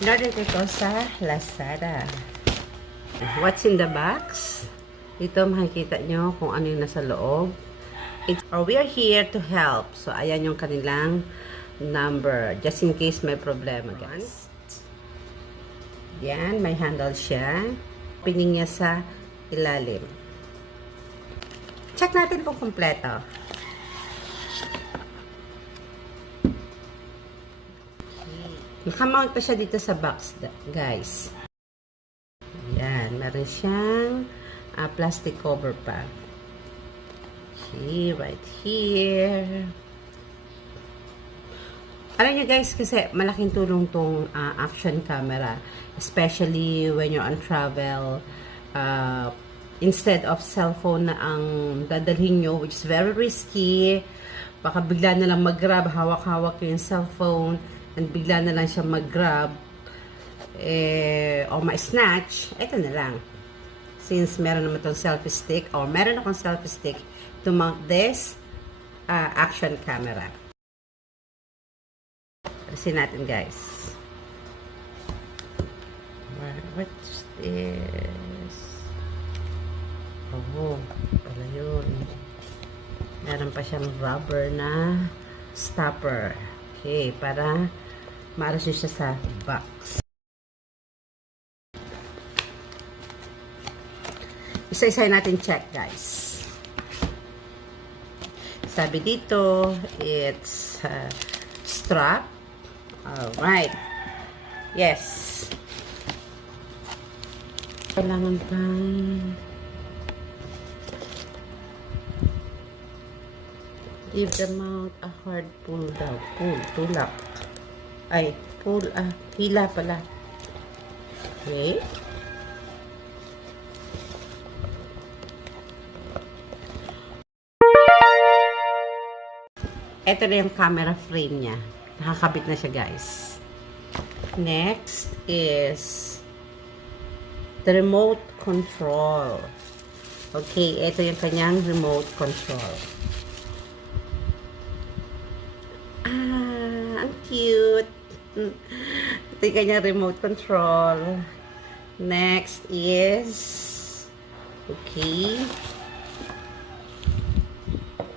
Order ko sa Lazada. What's in the box? Ito makikita nyo kung ano yung nasa loob. We are here to help. So, ayan yung kanilang number. Just in case may problema, guys. Yan, may handle siya. Opening niya sa ilalim. Check natin kung kompleto. Nakamount pa siya dito sa box, guys. Yan, meron siyang plastic cover pa. Okay, right here. Alam nyo guys, kasi malaking tulong tong action camera. Especially when you're on travel. Instead of cellphone na ang dadalhin nyo, which is very risky. Baka bigla na lang mag-grab, hawak-hawak yung cellphone. And bigla na lang siya mag-grab o ma-snatch, ito na lang. Since meron naman itong selfie stick o meron akong selfie stick to mount this action camera. Kasi natin guys. What's this? Oh, pala yun. Meron pa siyang rubber na stopper. Okay, para maaras siya sa box. Isa-isa natin check, guys. Sabi dito, it's strap. Alright. Yes. Kailangan pang give the mount a hard pull daw. Pull, tulak. Ay, pull, hila pala. Okay. Ito na yung camera frame niya. Nakakabit na siya, guys. Next is the remote control. Okay, ito yung kanyang remote control. Ang cute. Ito yung kanyang remote control. Next is okay,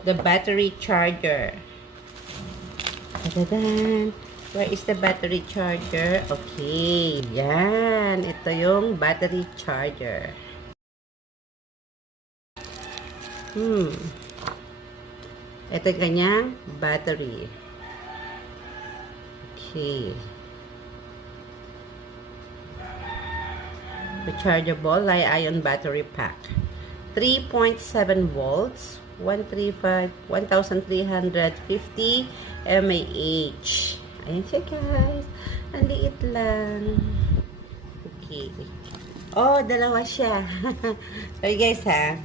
the battery charger. Tadadan. Where is the battery charger? Okay. Yan. Ito yung battery charger. Ito yung kanyang battery. Okay. Rechargeable lithium battery pack. 3.7 volts. 1350 mAh. Ayan siya guys. Ang liit lang. Okay. Oh, dalawa siya. Sorry guys ha.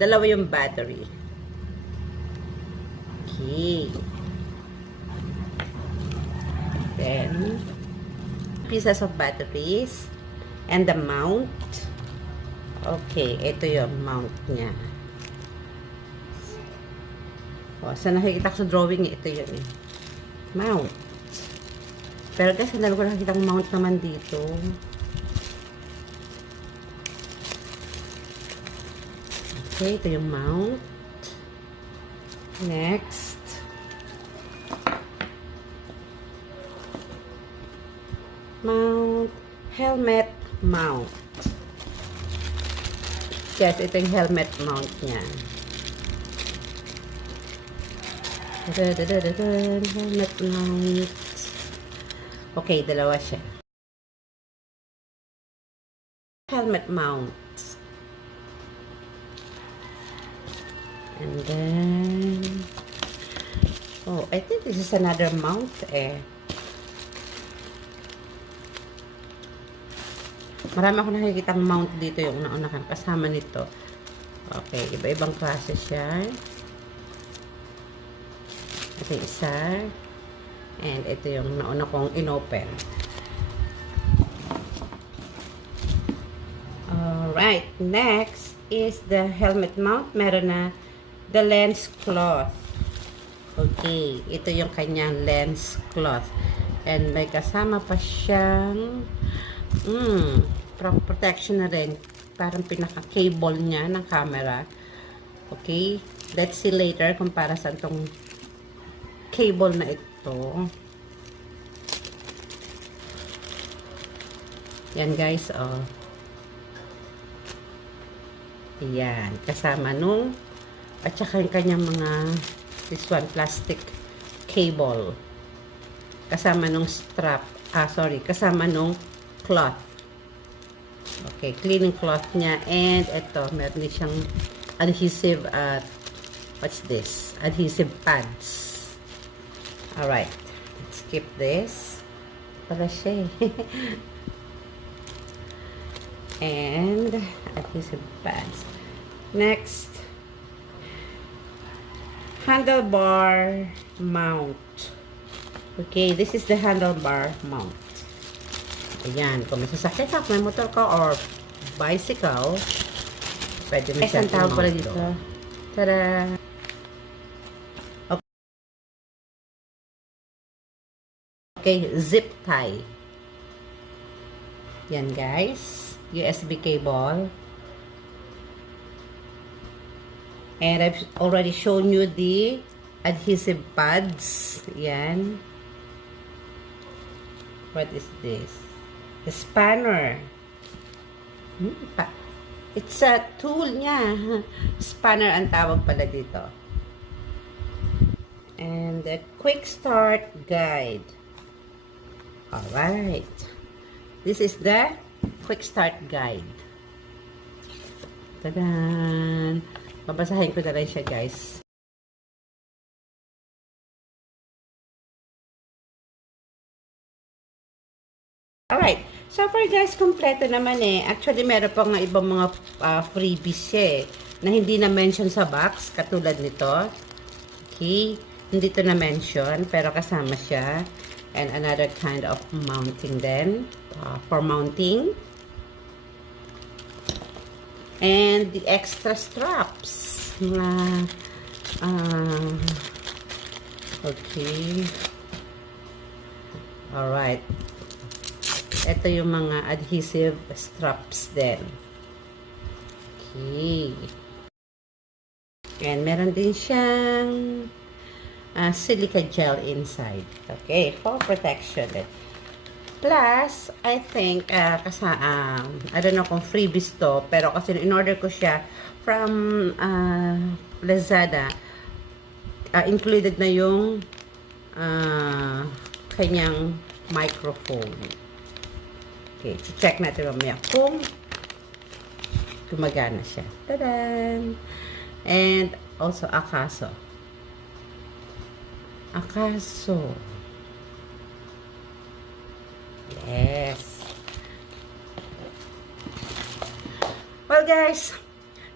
Dalawa yung battery. Okay. Then, pieces of batteries. And the mount. Okay, ito yung mount niya. O, sa nakikita ko sa drawing, ito yun eh. Mount. Pero guys, hindi ko nakikita ang mount naman dito. Okay, ito yung mount. Next. Mount. Helmet mount. Yes, ito yung helmet mount niya. Helmet mount. Okay, dalawa siya. Helmet mount. And then, oh, I think this is another mount eh. Marami ako nakikita ang mount dito yung una-unang kasama nito. Okay, iba-ibang klase siya. Ito yung isa. And ito yung nauna kong inopen. Alright, next is the helmet mount. Meron na the lens cloth. Okay, ito yung kanyang lens cloth. And may kasama pa siyang protection na rin. Parang pinaka-cable niya ng camera. Okay? Let's see later kung para saan tong cable na ito. Yan guys, oh. Yan. Kasama nung at saka yung kanyang mga this one, plastic cable. Kasama nung strap. Kasama nung cloth. Okay, cleaning cloth niya. And ito, meron din siyang adhesive at what's this? Adhesive pads. Alright. Let's skip this. Para siya and adhesive pads. Next, handlebar mount. Okay, this is the handlebar mount. Ayan, kung masasakit ka, may motor ka or bicycle, pwede mo siyang tawag pala dito. Tada! Okay, zip tie. Yan guys, USB cable. And I've already shown you the adhesive pads. Yan. What is this? The spanner. It's a tool niya. Spanner ang tawag pala dito. And the quick start guide. Alright. This is the quick start guide. Tadaan! Babasahin ko na rin siya guys. Alright. So far guys, kompleto naman eh. Actually, meron pa nga ibang mga freebies siya eh, na hindi na-mention sa box, katulad nito. Okay. Hindi to na-mention, pero kasama siya. And another kind of mounting then, for mounting. And the extra straps. Mga, okay. Alright. Ito yung mga adhesive straps din. Okay. And meron din siyang silica gel inside. Okay, for protection. Plus, I think, I don't know kung freebies to, pero kasi in-order ko siya from LAZADA, included na yung kanyang microphone. Okay, check natin mamaya kung gumagana siya. Tadaan! And also Akaso. Akaso. Yes. Well guys,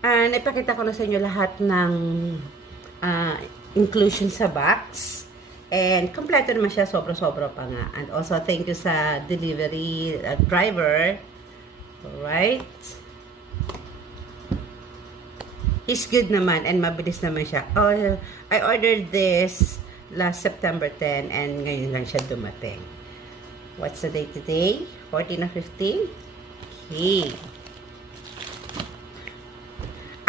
naipakita ko na sa inyo lahat ng inclusion sa box. And kompleto naman siya, sobra-sobra pa nga. And also, thank you sa delivery driver. Alright. He's good naman and mabilis naman siya. Oh, I ordered this last September 10 and ngayon lang siya dumating. What's the date today? 14 or 15? Okay.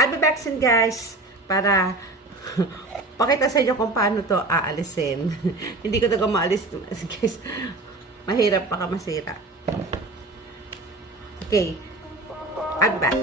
I'll be back soon guys para pakita sa inyo kung paano to aalisin. Hindi ko ito maalis guys. Mahirap pa ka masira. Okay. I'll be back.